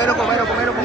এরকম এরকম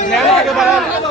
很了的